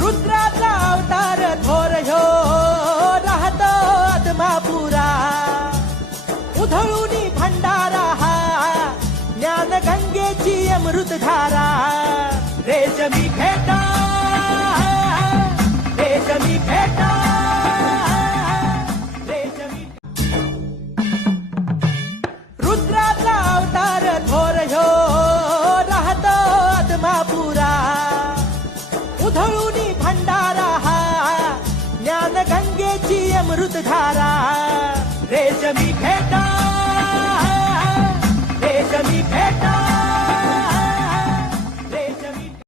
रुद्राचा अवतार थोर ह्यो राहतो आत्मापुरा उधळूनी भंडारा हा ज्ञान गंगेची अमृतधारा रेशमी फेटा रेशमी फेटा रेशमी रुद्राचा अवतार थोर ह्यो राहतो आत्मापुरा उधळूनी भंडारा हा ज्ञान गंगेची अमृतधारा रेशमी फेटा